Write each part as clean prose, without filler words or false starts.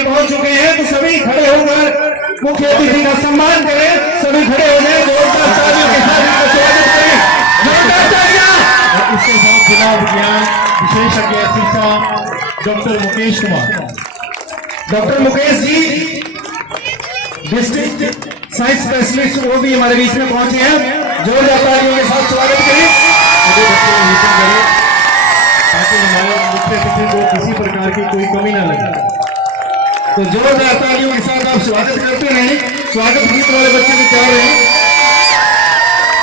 में पहुंच चुके हैं, तो सभी खड़े होकर मुख्य अतिथि का सम्मान करें। सभी खड़े हो जाए, जोरदार तालियों के साथ इनका स्वागत करें। जोरदार तालियां। इसके साथ जिला विज्ञान विशेषज्ञ शिक्षा doctor Mukesh Kumar, doctor Mukesh ji district science specialist, वो भी हमारे बीच में पहुंचे हैं। जोरदार तालियों के साथ स्वागत करें। ताकि हमारे मुख्य अतिथि को किसी प्रकार की कोई कमी न लगे। तो जोरदार तालियों के साथ आप स्वागत करते रहें। स्वागत गीत वाले बच्चे भी कह रहे हैं।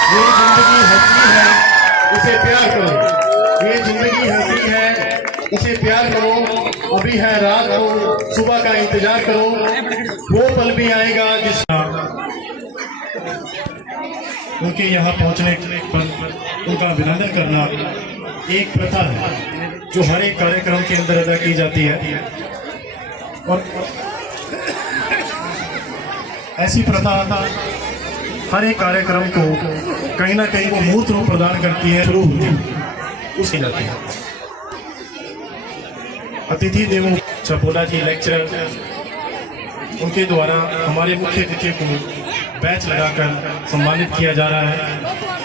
ये जिंदगी हंसी है, इसे प्यार करो। ये जिंदगी हंसी है, इसे प्यार करो। अभी है रात हो, सुबह का इंतजार करो। वो पल भी आएगा जिस उनके यहाँ पहुँचने पर उनका अभिनंदन करना एक प्रथा है जो हर एक कार्यक्रम के अंदर अदा की जाती है, और ऐसी प्रथा हर एक कार्यक्रम को कहीं ना कहीं वो मूर्त रूप प्रदान करती है, रूप उसकी जाती है। अतिथि देवो चपोला जी लेक्चरर, उनके द्वारा हमारे मुख्य अतिथि को बैच लगाकर सम्मानित किया जा रहा है।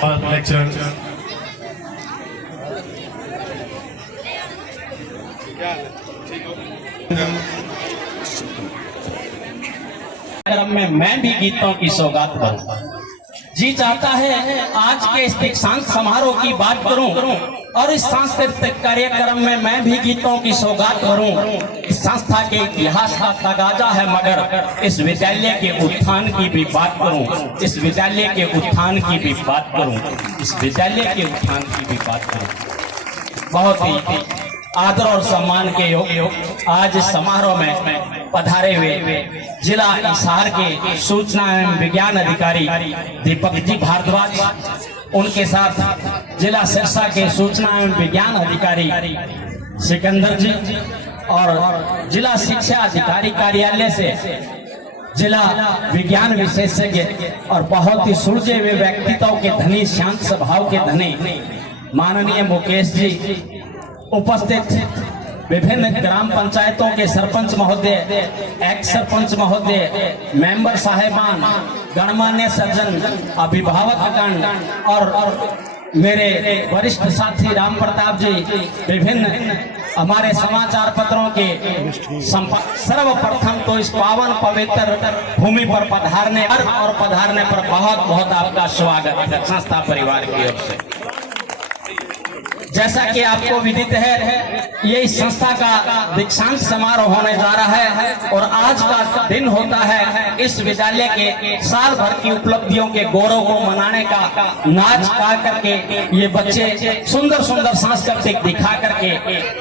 और लेक्चरर कार्यक्रम में मैं भी गीतों की सौगात करूं। जी चाहता है आज के इस दीक्षांत समारोह की बात करूं और इस सांस्कृतिक कार्यक्रम में मैं भी गीतों की सौगात करूं। इस संस्था के इतिहास का तगाजा है, मगर इस विद्यालय के उत्थान की भी बात करूं। इस विद्यालय के उत्थान की भी बात करूं। इस विद्यालय के उत्थान की भी बात करूं। बहुत ही आदर और सम्मान के योग आज इस समारोह में पधारे हुए जिला हिसार के सूचना एवं विज्ञान अधिकारी दीपक जी भारद्वाज, उनके साथ जिला सिरसा के सूचना एवं विज्ञान अधिकारी सिकंदर जी, और जिला शिक्षा अधिकारी कार्यालय से जिला विज्ञान विशेषज्ञ और बहुत ही सुलझे हुए व्यक्तित्व के धनी, शांत स्वभाव के धनी माननीय मुकेश जी, उपस्थित विभिन्न ग्राम पंचायतों के सरपंच महोदय, एक्स सरपंच महोदय, मेंबर साहेबान, गणमान्य सज्जन, अभिभावकगण और मेरे वरिष्ठ साथी राम प्रताप जी, विभिन्न हमारे समाचार पत्रों के सर्वप्रथम तो इस पावन पवित्र भूमि पर पधारने पर बहुत बहुत आपका स्वागत है संस्था परिवार की ओर से। जैसा कि आपको विदित है, ये इस संस्था का दीक्षांत समारोह होने जा रहा है और आज का दिन होता है इस विद्यालय के साल भर की उपलब्धियों के गौरव को मनाने का। नाच गा करके ये बच्चे सुंदर सुंदर सांस्कृतिक दिखा करके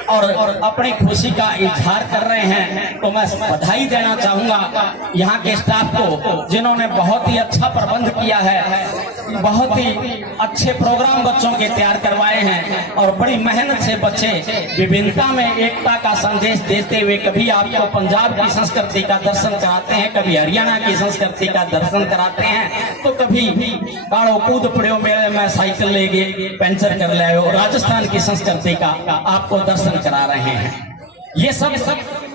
और अपनी खुशी का इजहार कर रहे हैं। तो मैं बधाई देना चाहूंगा यहाँ के स्टाफ को, जिन्होंने बहुत ही अच्छा प्रबंध किया है, बहुत ही अच्छे प्रोग्राम बच्चों के तैयार करवाए हैं और बड़ी मेहनत से बच्चे विभिन्नता में एकता का संदेश देते हुए कभी आपको पंजाब की संस्कृति का दर्शन कराते हैं, कभी हरियाणा की संस्कृति का दर्शन कराते हैं, तो कभी काड़ो कूद पड़ो मेले में साइकिल ले गए पंचर कर ले, राजस्थान की संस्कृति का आपको दर्शन करा रहे हैं। ये सब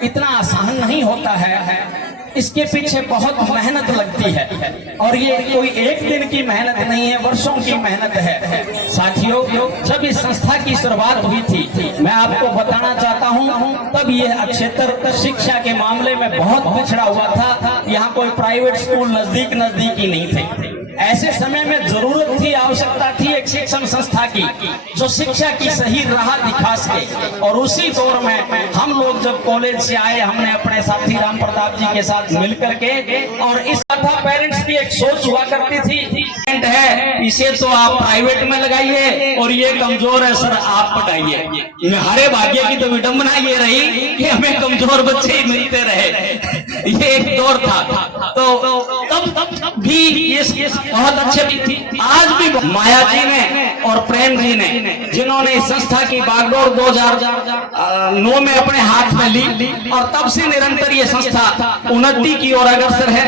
इतना आसान नहीं होता है, इसके पीछे बहुत मेहनत लगती है और ये कोई एक दिन की मेहनत नहीं है, वर्षों की मेहनत है। साथियों, जब इस संस्था की शुरुआत हुई थी, मैं आपको बताना चाहता हूं, तब ये क्षेत्र शिक्षा के मामले में बहुत पिछड़ा हुआ था। यहाँ कोई प्राइवेट स्कूल नजदीक ही नहीं थे। ऐसे समय में जरूरत थी, आवश्यकता थी एक शिक्षण संस्था की जो शिक्षा की सही राह दिखा सके। और उसी दौर में हम लोग जब कॉलेज से आए, हमने अपने साथी राम प्रताप जी के साथ मिलकर के, और इस था पेरेंट्स की एक सोच हुआ करती थी है इसे तो आप प्राइवेट में लगाइए और ये कमजोर है सर आप पढ़ाइए। हरे भाग्य की तो विडंबना ये रही कि हमें कमजोर बच्चे ही मिलते रहे। ये एक दौर था। तो तब भी ये बहुत अच्छे भी थी। आज भी माया जी ने और प्रेम जी ने, जिन्होंने इस संस्था की बागडोर 2009 में अपने हाथ में ली और तब से निरंतर ये संस्था उन्नति की ओर अग्रसर है।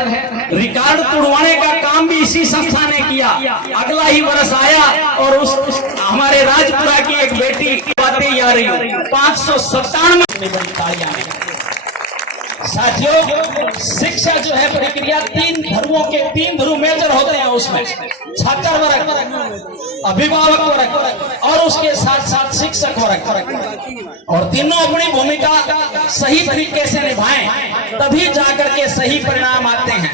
रिकॉर्ड तोड़वाने का काम भी इसी संस्था ने किया। अगला ही वर्ष आया और उस हमारे राजपुरा की एक बेटी बातें आ रही 597 साथियों, शिक्षा जो है प्रक्रिया तीन ध्रुव मेजर होते हैं उसमें, छात्र वर्ग, अभिभावक वर्ग और उसके साथ साथ शिक्षक वर्ग, और तीनों अपनी भूमिका सही तरीके से निभाएं तभी जाकर के सही परिणाम आते हैं।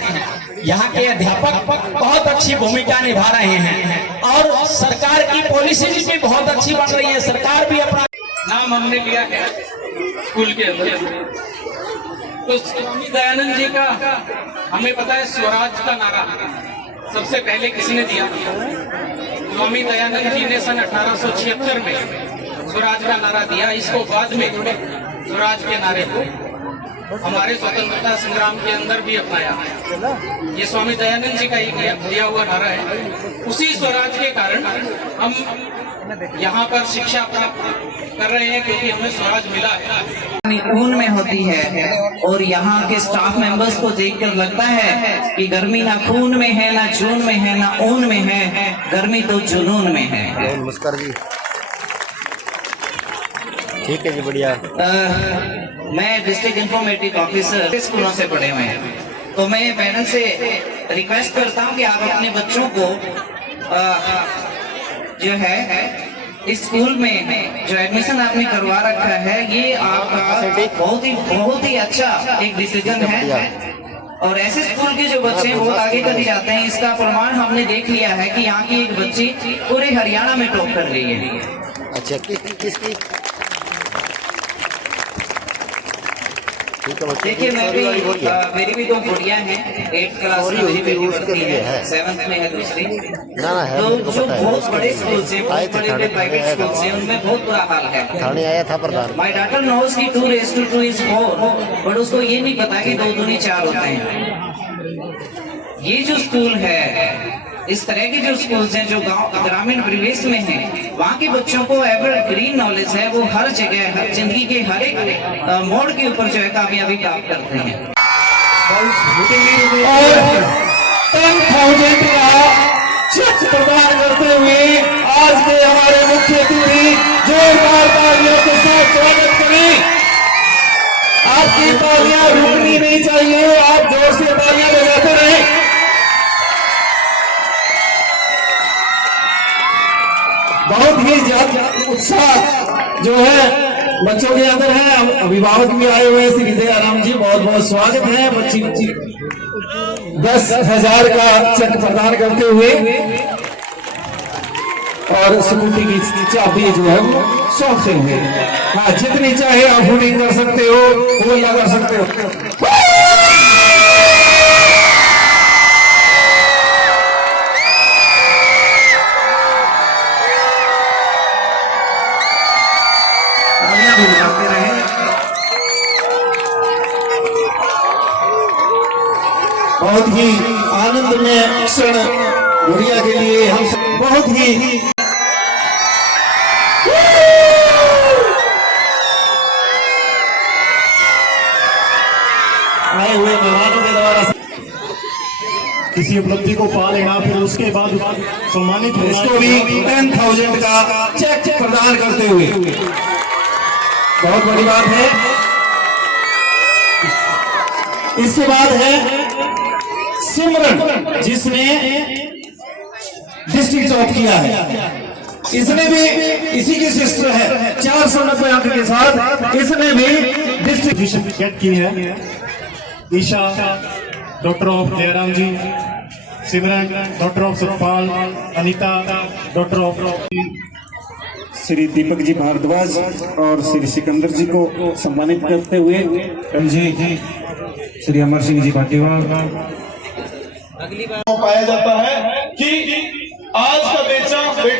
यहाँ के अध्यापक बहुत अच्छी भूमिका निभा रहे हैं और सरकार की पॉलिसी भी बहुत अच्छी बन रही है। सरकार भी अपना नाम हमने लिया है स्कूल के अंदर, तो स्वामी दयानंद जी का हमें पता है स्वराज का नारा सबसे पहले किसने दिया? स्वामी दयानंद जी ने सन 1876 में स्वराज का नारा दिया। इसको बाद में स्वराज के नारे को हमारे स्वतंत्रता संग्राम के अंदर भी अपनाया। ये स्वामी दयानंद जी का ही दिया हुआ नारा है। उसी स्वराज के कारण हम यहाँ पर शिक्षा प्राप्त कर रहे हैं, क्योंकि हमें स्वराज मिला है। ऊन में होती है और यहाँ के स्टाफ मेंबर्स को देखकर लगता है कि गर्मी ना खून में है, ना जून में है, ना ऊन में है, गर्मी तो जुनून में है। नमस्कार जी, ठीक है जी, बढ़िया। मैं डिस्ट्रिक्ट इंफॉर्मेटिव ऑफिसर स्कूलों से पढ़े हुए हैं, तो मैं मैडम से रिक्वेस्ट करता हूँ कि आप अपने बच्चों को जो है इस स्कूल में जो एडमिशन आपने करवा रखा है, ये आपका बहुत ही अच्छा एक डिसीजन है। और ऐसे स्कूल के जो बच्चे बहुत आगे कभी जाते हैं, इसका प्रमाण हमने देख लिया है कि यहाँ की एक बच्ची पूरे हरियाणा में टॉप कर रही है। अच्छा, किसकी? देखिए, मैं भी मेरी भी दो गुड़ियाँ हैं, 8th क्लास में मेरी बेटी पढ़ती है, 7th में है दूसरी। तो जो बहुत बड़े स्कूल से, बहुत बड़े प्राइवेट स्कूल से, उनमें बहुत बुरा हाल है। थाने आया था प्रधान। माय डॉटर नोज की 2 raised to 2 is 4, बट उसको ये नहीं पता कि 2 दूनी 4 होते हैं। ये जो स्कूल है, इस तरह के जो स्कूल्स हैं जो गांव ग्रामीण परिवेश में हैं, वहाँ के बच्चों को एवरग्रीन नॉलेज है, वो हर जगह, हर जिंदगी के हर एक मोड़ के ऊपर जो है कामयाबी प्राप्त करते हैं। और 10,000 का चेक प्रदान करते हुए आज के हमारे मुख्य अतिथि जोरदार तालियों के साथ स्वागत करें। आपकी तालियां रुकनी नहीं चाहिए, आप जोर से तालियां बजाते रहें। बहुत ही ज्यादा उत्साह जो है बच्चों के अंदर है। अभिभावक भी आए हुए हैं, श्री दयाराम जी, बहुत बहुत स्वागत है। बच्ची 10,000 का चेक प्रदान करते हुए और स्कूटी की चाबी जो है वो सौंपते हुए। हाँ, जितनी चाहे आप हुडिंग कर सकते हो, वो लगा सकते हो। बहुत ही आनंदमय क्षण गुड़िया के लिए हम सब बहुत ही आए हुए मेहमानों के द्वारा किसी उपलब्धि को पा लेना, फिर उसके बाद सम्मानित होना। इसको भी 10,000 का चेक प्रदान करते हुए बहुत बड़ी बात है। इसके बाद है सिमरन, जिसने डिस्ट्रिक्ट टॉप किया है। इसने भी इसी की सिस्टर है, 490 अंक के साथ इसने भी डिस्ट्रिक्ट गेट की है। Isha daughter of Jairam ji, Simran daughter of Sukhpal, Anita daughter of Shri Deepak ji Bhardwaj और श्री सिकंदर जी को सम्मानित करते हुए जी श्री अमर सिंह जी पाटीवाल। पाया जाता है कि आज का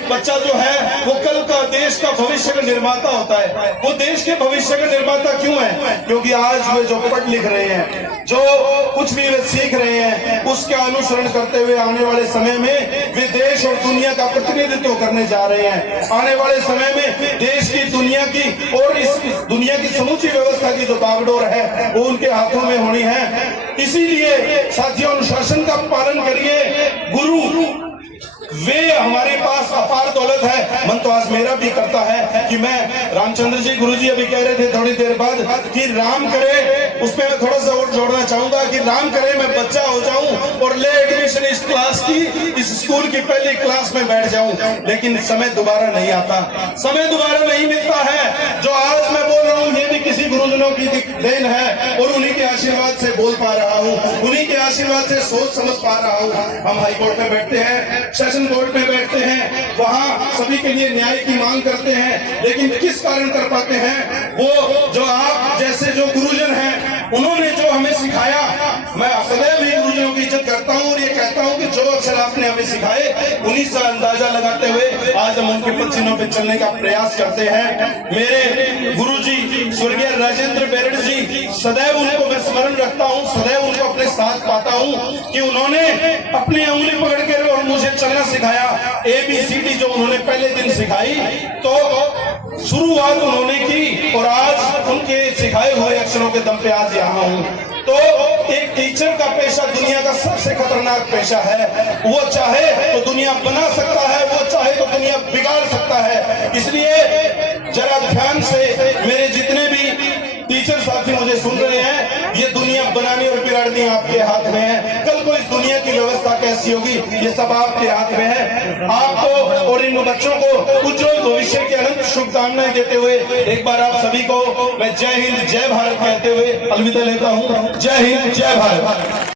बच्चा जो है वो कल का देश का भविष्य का निर्माता होता है। वो देश के भविष्य का निर्माता क्यों है? क्योंकि आज वे जो पढ़ लिख रहे हैं, जो कुछ भी वे सीख रहे हैं, उसका अनुसरण करते हुए आने वाले समय में वे देश और दुनिया का प्रतिनिधित्व करने जा रहे हैं। आने वाले समय में देश की, दुनिया की और इस दुनिया की समूची व्यवस्था की जो बागडोर है वो उनके हाथों में होनी है। इसीलिए साथियों, अनुशासन का पालन करिए। गुरु वे हमारे पास अपार दौलत है। मन तो आज मेरा भी करता है कि मैं रामचंद्र जी गुरुजी अभी कह रहे थे थोड़ी देर बाद कि राम करे, उस पर मैं थोड़ा सा और जोड़ना चाहूंगा कि राम करे मैं बच्चा हो जाऊं और ले एडमिशन इस क्लास की, इस स्कूल की पहली क्लास में बैठ जाऊं। लेकिन समय दोबारा नहीं आता, समय दोबारा नहीं मिलता है। जो आज मैं बोल रहा हूं ये भी किसी गुरुजनों की देन है और उन्हीं के आशीर्वाद से बोल पा रहा हूं, उन्हीं के आशीर्वाद से सोच समझ पा रहा हूं। हम हाई कोर्ट में बैठते हैं, सेशन कोर्ट में बैठते हैं, वहां सभी के लिए न्याय की मांग करते हैं, लेकिन किस कारण कर पाते हैं? वो जो आप जैसे जो गुरुजन हैं उन्होंने जो हमें सिखाया, मैं सदैव ही गुरुजनों की इज्जत करता हूं और ये कहता हूं कि जो अक्षर आपने हमें सिखाए उन्हीं से अंदाजा लगाते हुए आज हम उनके पद पे चलने का प्रयास करते हैं। मेरे गुरुजी स्वर्गीय राजेंद्र बेरड़ जी, सदैव उनको मैं स्मरण रखता हूं, सदैव उनको अपने साथ पाता हूं कि उन्होंने अपनी उंगली पकड़ के और मुझे चलना सिखाया। ABCD जो उन्होंने पहले दिन सिखाई तो शुरुआत उन्होंने की और आज उनके सिखाए हुए अक्षरों के दम पे आज यहाँ हूँ। तो एक टीचर का पेशा दुनिया का सबसे खतरनाक पेशा है। वो चाहे तो दुनिया बना सकता है, वो चाहे तो दुनिया बिगाड़ सकता है। इसलिए जरा ध्यान से मेरे जितने भी टीचर साथी मुझे सुन रहे हैं, ये दुनिया बनानी और बिगाड़नी आपके हाथ में है। कल को इस दुनिया की व्यवस्था कैसी होगी ये सब आपके हाथ में है। आपको और इन बच्चों को उज्जवल भविष्य की अनंत शुभकामनाएं देते हुए एक बार आप सभी को मैं जय हिंद जय भारत कहते हुए अलविदा लेता हूँ। जय हिंद जय भारत।